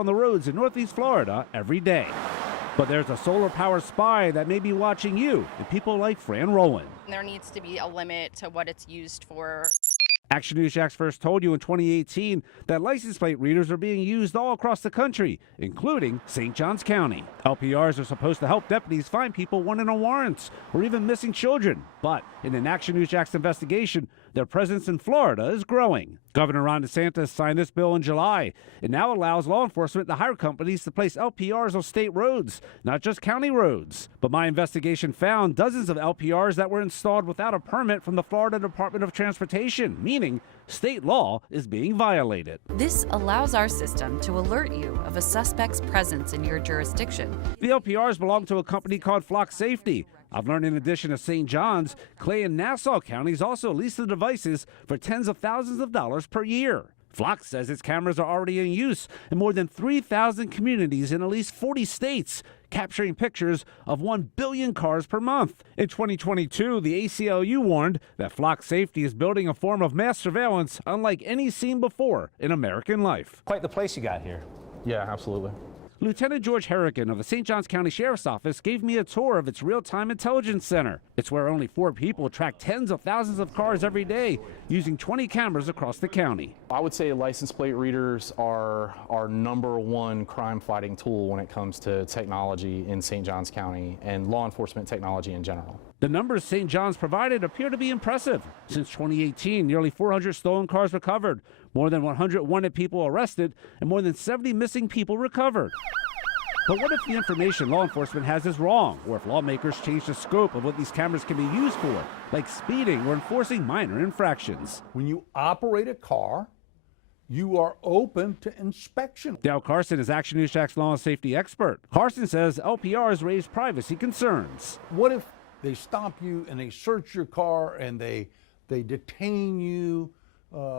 on the roads in Northeast Florida every day. But there's a solar power spy that may be watching you and people like Fran Rowland. There needs to be a limit to what it's used for. Action News Jax first told you in 2018 that license plate readers are being used all across the country, including St. Johns County. LPRs are supposed to help deputies find people wanting a warrant or even missing children. But in an Action News Jax investigation, their presence in Florida is growing. Governor Ron DeSantis signed this bill in July. It now allows law enforcement to hire companies to place LPRs on state roads, not just county roads. But my investigation found dozens of LPRs that were installed without a permit from the Florida Department of Transportation, meaning state law is being violated. This allows our system to alert you of a suspect's presence in your jurisdiction. The LPRs belong to a company called Flock Safety. I've learned in addition to St. John's, Clay and Nassau counties also lease the devices for tens of thousands of dollars per year. Flock says its cameras are already in use in more than 3,000 communities in at least 40 states, capturing pictures of 1 billion cars per month. In 2022, the ACLU warned that Flock Safety is building a form of mass surveillance unlike any seen before in American life. Quite the place you got here. Yeah, absolutely. Lieutenant George Harrigan of the St. Johns County Sheriff's Office gave me a tour of its real-time intelligence center. It's where only 4 people track tens of thousands of cars every day using 20 cameras across the county. I would say license plate readers are our #1 crime-fighting tool when it comes to technology in St. Johns County and law enforcement technology in general. The numbers St. John's provided appear to be impressive. Since 2018, nearly 400 stolen cars recovered, more than 100 wanted people arrested, and more than 70 missing people recovered. But what if the information law enforcement has is wrong, or if lawmakers change the scope of what these cameras can be used for, like speeding or enforcing minor infractions? When you operate a car, you are open to inspection. Dale Carson is Action News Jax law and safety expert. Carson says LPRs raise privacy concerns. What if they stop you and they search your car and they detain you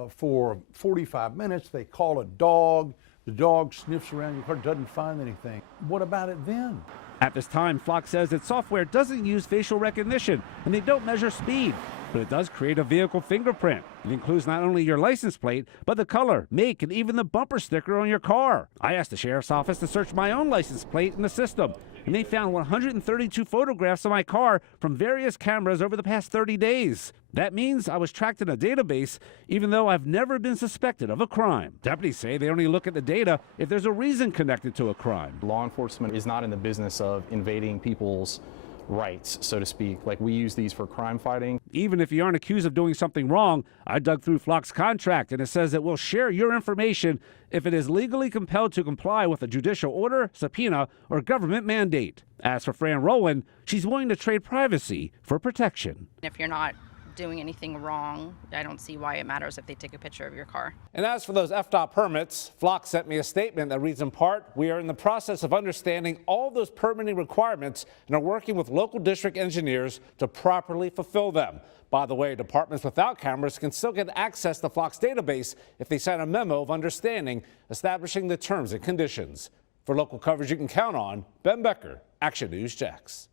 for 45 minutes? They call a dog. The dog sniffs around your car, doesn't find anything. What about it then? At this time, Flock says its software doesn't use facial recognition and they don't measure speed, but it does create a vehicle fingerprint. It includes not only your license plate, but the color, make, and even the bumper sticker on your car. I asked the sheriff's office to search my own license plate in the system, and they found 132 photographs of my car from various cameras over the past 30 days. That means I was tracked in a database, even though I've never been suspected of a crime. Deputies say they only look at the data if there's a reason connected to a crime. Law enforcement is not in the business of invading people's rights, so to speak. Like, we use these for crime fighting. Even if you aren't accused of doing something wrong, I dug through Flock's contract, and it says it will share your information if it is legally compelled to comply with a judicial order, subpoena, or government mandate. As for Fran Rowland, she's willing to trade privacy for protection. If you're not doing anything wrong, I don't see why it matters if they take a picture of your car. And as for those FDOT permits, Flock sent me a statement that reads in part, "We are in the process of understanding all those permitting requirements and are working with local district engineers to properly fulfill them." By the way, departments without cameras can still get access to Flock's database if they sign a memo of understanding establishing the terms and conditions. For local coverage you can count on, Ben Becker, Action News Jax.